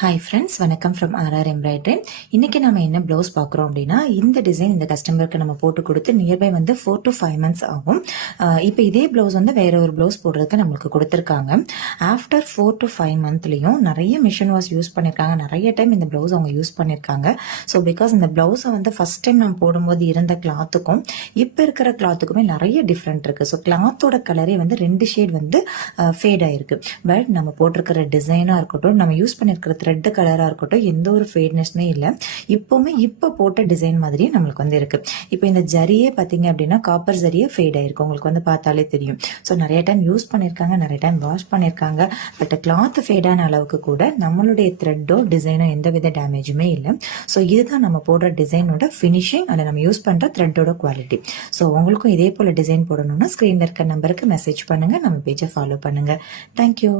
Hi friends, வணக்கம் from RR embroidery. இன்னைக்கு நம்ம என்ன ப்ளவுஸ் பார்க்குறோம் அப்படின்னா, இந்த டிசைன் இந்த கஸ்டமருக்கு நம்ம போட்டு கொடுத்து நியர்பை வந்து 4 to 5 months ஆகும். இப்போ இதே ப்ளவுஸ் வந்து வேற ஒரு ப்ளவுஸ் போடுறதுக்கு நம்மளுக்கு கொடுத்துருக்காங்க. ஆஃப்டர் 4 to 5 monthலையும் நிறைய மிஷின் வாஷ் யூஸ் பண்ணியிருக்காங்க. நிறைய டைம் இந்த ப்ளவுஸ் அவங்க யூஸ் பண்ணியிருக்காங்க. ஸோ பிகாஸ் இந்த ப்ளவுஸை வந்து ஃபர்ஸ்ட் டைம் நம்ம போடும்போது இருந்த கிளாத்துக்கும் இப்போ இருக்கிற கிளாத்துக்குமே நிறைய டிஃப்ரெண்ட் இருக்கு. ஸோ கிளாத்தோட கலரே வந்து 2 ஷேட் வந்து ஃபேட் ஆயிருக்கு. பட் நம்ம போட்டிருக்கிற டிசைனாக இருக்கட்டும், நம்ம யூஸ் பண்ணியிருக்கிற த்ரெட் கலரா இருக்கட்டும், எந்த ஒரு ஃபேட்னஸ்மே இல்லை. இப்போவுமே இப்போ போட்ட டிசைன் மாதிரியே நம்மளுக்கு வந்து இருக்கு. இப்போ இந்த ஜரியே பார்த்தீங்க அப்படின்னா காப்பர் ஜரியே ஃபேட் ஆயிருக்கு. உங்களுக்கு வந்து பார்த்தாலே தெரியும். ஸோ நிறைய டைம் யூஸ் பண்ணியிருக்காங்க, நிறைய டைம் வாஷ் பண்ணியிருக்காங்க. பட் கிளாத் ஃபேடான அளவுக்கு கூட நம்மளுடைய த்ரெட்டோ டிசைனோ எந்த வித டேமேஜுமே இல்லை. ஸோ இதுதான் நம்ம போடுற டிசைனோட ஃபினிஷிங், அதில் நம்ம யூஸ் பண்ற த்ரெட்டோட குவாலிட்டி. ஸோ உங்களுக்கும் இதே போல டிசைன் போடணும்னா ஸ்கிரீன்ல இருக்க நம்பருக்கு மெசேஜ் பண்ணுங்க, நம்ம பேஜை ஃபாலோ பண்ணுங்க. தேங்க்யூ.